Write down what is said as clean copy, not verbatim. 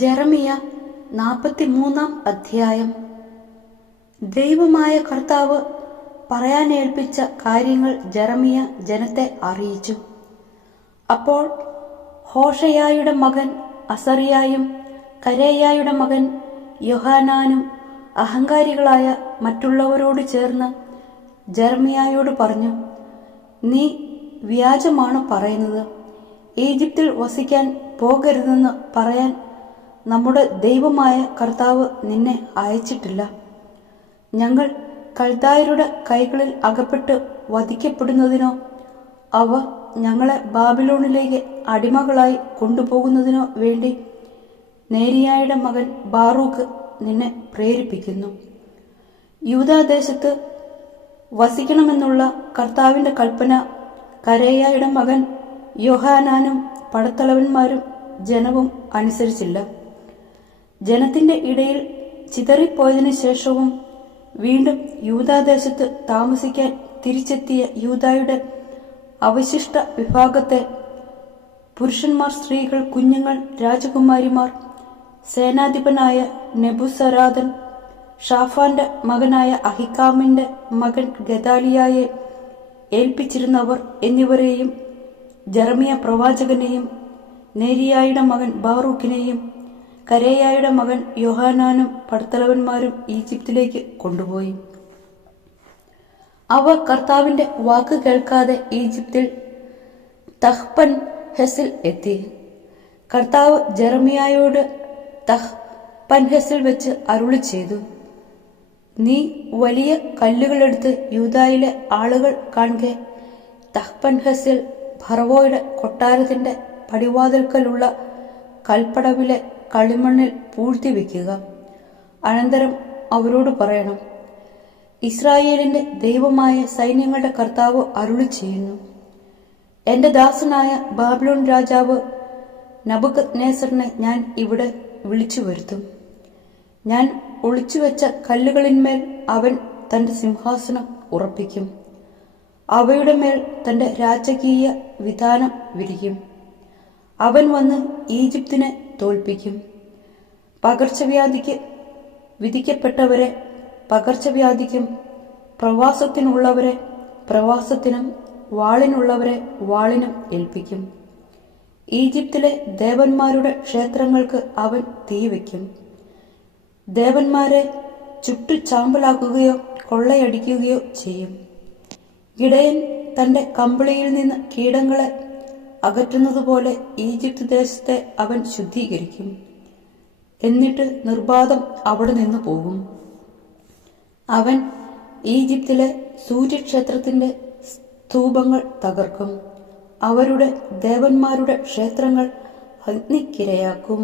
ജെറമിയ 43 അധ്യായം. ദൈവമായ കർത്താവ് പറയാനേൽപ്പിച്ച കാര്യങ്ങൾ ജെറമിയ ജനത്തെ അറിയിച്ചു. അപ്പോൾ ഹോഷയായുടെ മകൻ അസറിയായും കരേയായുടെ മകൻ യോഹാനാനും അഹങ്കാരികളായ മറ്റുള്ളവരോട് ചേർന്ന് ജെറമിയായോട് പറഞ്ഞു, നീ വ്യാജമാണ് പറയുന്നത്. ഈജിപ്തിൽ വസിക്കാൻ പോകരുതെന്ന് പറയാൻ നമ്മുടെ ദൈവമായ കർത്താവ് നിന്നെ അയച്ചിട്ടില്ല. ഞങ്ങൾ കൽദായരുടെ കൈകളിൽ അകപ്പെട്ട് വധിക്കപ്പെടുന്നതിനോ അവർ ഞങ്ങളെ ബാബിലോണിലേക്ക് അടിമകളായി കൊണ്ടുപോകുന്നതിനോ വേണ്ടി നേരിയായുടെ മകൻ ബാറൂക്ക് നിന്നെ പ്രേരിപ്പിക്കുന്നു. യൂദാദേശത്ത് വസിക്കണമെന്നുള്ള കർത്താവിൻ്റെ കൽപ്പന കരേയായുടെ മകൻ യോഹാനാനും പടത്തലവന്മാരും ജനവും അനുസരിച്ചില്ല. ജനത്തിന്റെ ഇടയിൽ ചിതറിപ്പോയതിനു ശേഷവും വീണ്ടും യൂദാദേശത്ത് താമസിക്കാൻ തിരിച്ചെത്തിയ യൂദായുടെ അവശിഷ്ട വിഭാഗത്തെ പുരുഷന്മാർ, സ്ത്രീകൾ, കുഞ്ഞുങ്ങൾ, രാജകുമാരിമാർ, സേനാധിപനായ നെബുസരാദൻ, ഷാഫാന്റെ മകനായ അഹിക്കാമിന്റെ മകൻ ഗദാലിയായെ ഏൽപ്പിച്ചിരുന്നവർ എന്നിവരെയും ജെറമിയ പ്രവാചകനെയും നേരിയായുടെ മകൻ ബാറൂക്കിനെയും കരേയായുടെ മകൻ യോഹാനാനും പടത്തലവന്മാരും ഈജിപ്തിലേക്ക് കൊണ്ടുപോയി. അവർ കർത്താവിന്റെ വാക്ക് കേൾക്കാതെ ഈജിപ്തിൽ തഹ്പൻഹെസിൽ എത്തി. കർത്താവ് ജെറമിയായോട് തഹ്പൻഹെസിൽ വെച്ച് അരുളി ചെയ്തു, നീ വലിയ കല്ലുകളെടുത്ത് യൂദായിലെ ആളുകൾ കാണെ തഹ്പൻഹെസിൽ ഫറവോയുടെ കൊട്ടാരത്തിന്റെ പടിവാതിൽക്കലുള്ള കൽപ്പടവിലെ കളിമണ്ണിൽ പൂഴ്ത്തിവെക്കുക. അനന്തരം അവരോട് പറയണം, ഇസ്രായേലിന്റെ ദൈവമായ സൈന്യങ്ങളുടെ കർത്താവ് അരുളി ചെയ്യുന്നു, എന്റെ ദാസനായ ബാബിലോൺ രാജാവ് നബൂഖദ്നേസറിനെ ഞാൻ ഇവിടെ വിളിച്ചു വരുത്തും. ഞാൻ ഒളിച്ചുവെച്ച കല്ലുകളിന്മേൽ അവൻ തന്റെ സിംഹാസനം ഉറപ്പിക്കും. അവയുടെ മേൽ തന്റെ രാജകീയ വിധാനം വിരിക്കും. അവൻ വന്ന് ഈജിപ്തിനെ തോൽപ്പിക്കും. പകർച്ചവ്യാധിക്ക് വിധിക്കപ്പെട്ടവരെ പകർച്ചവ്യാധിക്കും, പ്രവാസത്തിനുള്ളവരെ പ്രവാസത്തിനും, വാളിനുള്ളവരെ വാളിനും ഏൽപ്പിക്കും. ഈജിപ്തിലെ ദേവന്മാരുടെ ക്ഷേത്രങ്ങൾക്ക് അവൻ തീവയ്ക്കും. ദേവന്മാരെ ചുട്ടു ചാമ്പലാക്കുകയോ കൊള്ളയടിക്കുകയോ ചെയ്യും. ഇടയൻ തന്റെ കമ്പിളിയിൽ നിന്ന് കീടങ്ങളെ അകറ്റുന്നതുപോലെ ഈജിപ്ത് ദേശത്തെ അവൻ ശുദ്ധീകരിക്കും. എന്നിട്ട് നിർബാധം അവിടെ നിന്ന് പോകും. അവൻ ഈജിപ്തിലെ സൂര്യക്ഷേത്രത്തിന്റെ സ്തൂപങ്ങൾ തകർക്കും. അവരുടെ ദേവന്മാരുടെ ക്ഷേത്രങ്ങൾ അഗ്നിക്കിരയാക്കും.